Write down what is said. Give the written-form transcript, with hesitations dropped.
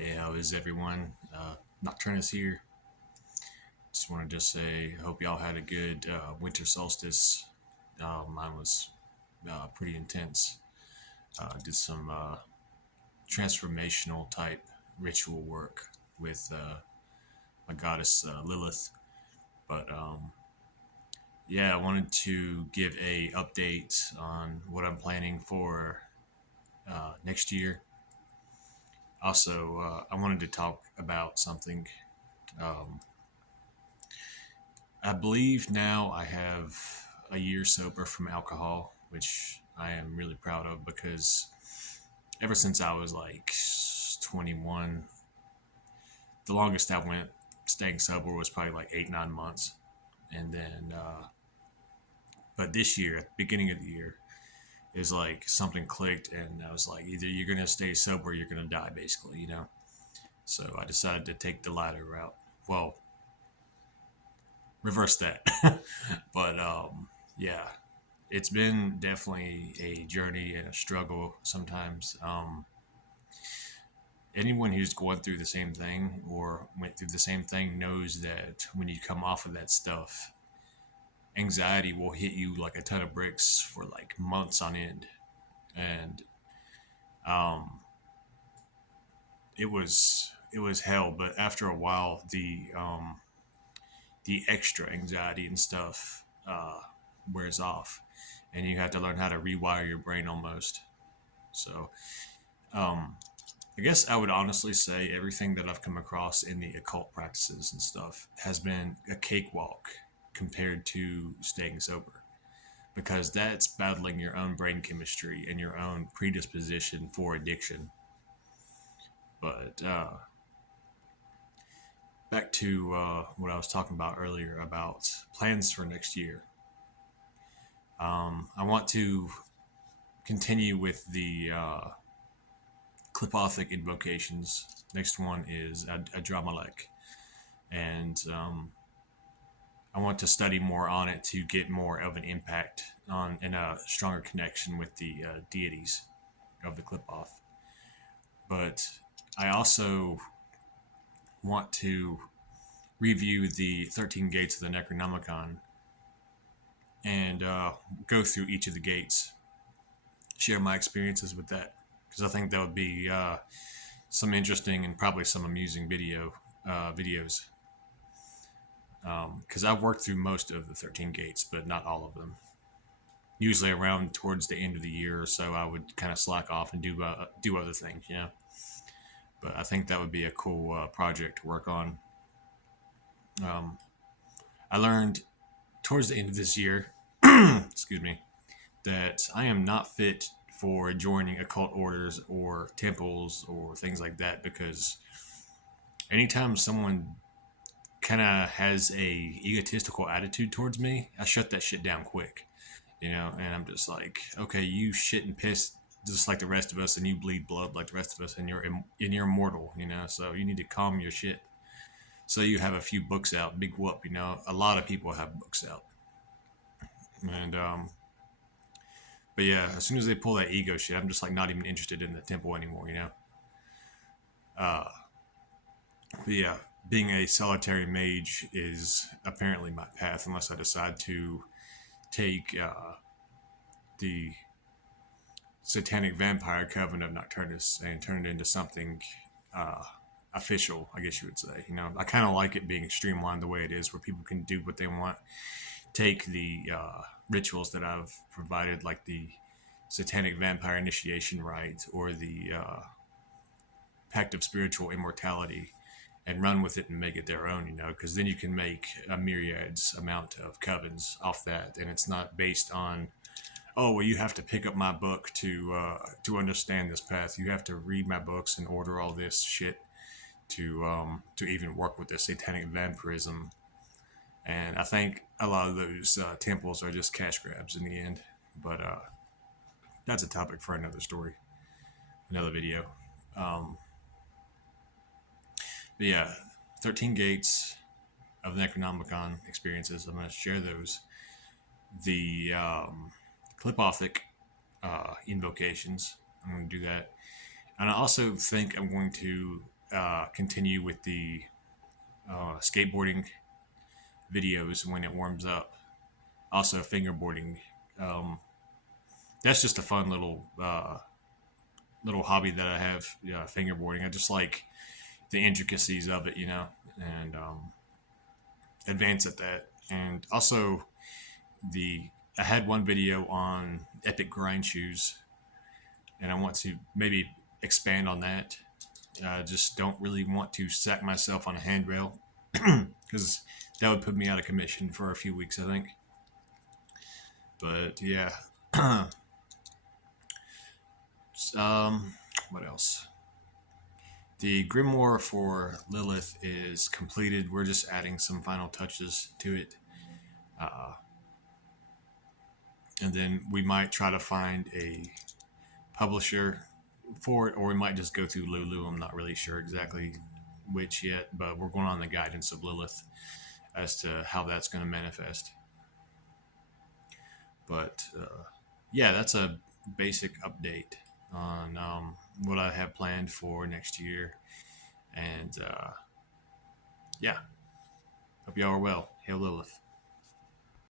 Hey, how is everyone? Nocturnus here. Just want to say, I hope y'all had a good winter solstice. Mine was pretty intense. Did some transformational type ritual work with my goddess Lilith. But yeah, I wanted to give a update on what I'm planning for next year. Also, I wanted to talk about something. Um, I believe now I have a year sober from alcohol, which I am really proud of because ever since I was like 21, the longest I went staying sober was probably like 8, 9 months. And then, but this year, at the beginning of the year, is like something clicked, and I was like, either you're going to stay sober or you're going to die, basically, you know? So I decided to take the latter route. Well, reverse that. But yeah, it's been definitely a journey and a struggle sometimes. Anyone who's going through the same thing or went through the same thing knows that when you come off of that stuff, anxiety will hit you like a ton of bricks for like months on end. And um, it was hell. But after a while, the extra anxiety and stuff wears off, and you have to learn how to rewire your brain almost. So um, I guess I would honestly say everything that I've come across in the occult practices and stuff has been a cakewalk compared to staying sober because that's battling your own brain chemistry and your own predisposition for addiction. But back to what I was talking about earlier about plans for next year. I want to continue with the Clipothic invocations. Next one is Adramalek. And I want to study more on it to get more of an impact on and a stronger connection with the deities of the Clipoth. But I also want to review the 13 gates of the Necronomicon and go through each of the gates, share my experiences with that, because I think that would be some interesting and probably some amusing videos. Because I've worked through most of the 13 gates, but not all of them. Usually around towards the end of the year or so, I would kind of slack off and do other things, you know. But I think that would be a cool project to work on. Um, I learned towards the end of this year, excuse me, that I am not fit for joining occult orders or temples or things like that because anytime someone kind of has a egotistical attitude towards me, I shut that shit down quick, you know. And I'm just like, okay, you shit and piss just like the rest of us, and you bleed blood like the rest of us, and you're immortal, you know. So you need to calm your shit. So you have a few books out, big whoop, you know. A lot of people have books out, and but yeah, as soon as they pull that ego shit, I'm just like not even interested in the temple anymore, you know. Uh, but yeah, being a solitary mage is apparently my path, unless I decide to take the satanic vampire coven of Nocturnus and turn it into something uh, official, I guess you would say. You know, I kind of like it being streamlined the way it is, where people can do what they want. Take the rituals that I've provided, like the satanic vampire initiation rite or the pact of spiritual immortality, and run with it and make it their own, you know, because then you can make a myriads amount of covens off that, and it's not based on, oh well, you have to pick up my book to understand this path. You have to read my books and order all this shit to even work with the satanic vampirism. And I think a lot of those temples are just cash grabs in the end. But that's a topic for another story, another video. Um, but yeah, 13 gates of the Necronomicon experiences. I'm going to share those. The Clipothic invocations. I'm going to do that. And I also think I'm going to continue with the skateboarding videos when it warms up. Also, fingerboarding. Um, that's just a fun little hobby that I have. Fingerboarding. I just like the intricacies of it, and advance at that. And also, the I had one video on Epic Grind shoes, and I want to maybe expand on that. I just don't really want to sack myself on a handrail because that would put me out of commission for a few weeks, I think. But yeah, um, what else? The grimoire for Lilith is completed. We're just adding some final touches to it. Uh, and then we might try to find a publisher for it, or we might just go through Lulu. I'm not really sure exactly which yet, but we're going on the guidance of Lilith as to how that's going to manifest. But yeah, that's a basic update on what I have planned for next year. And yeah, hope y'all are well. Hail Lilith.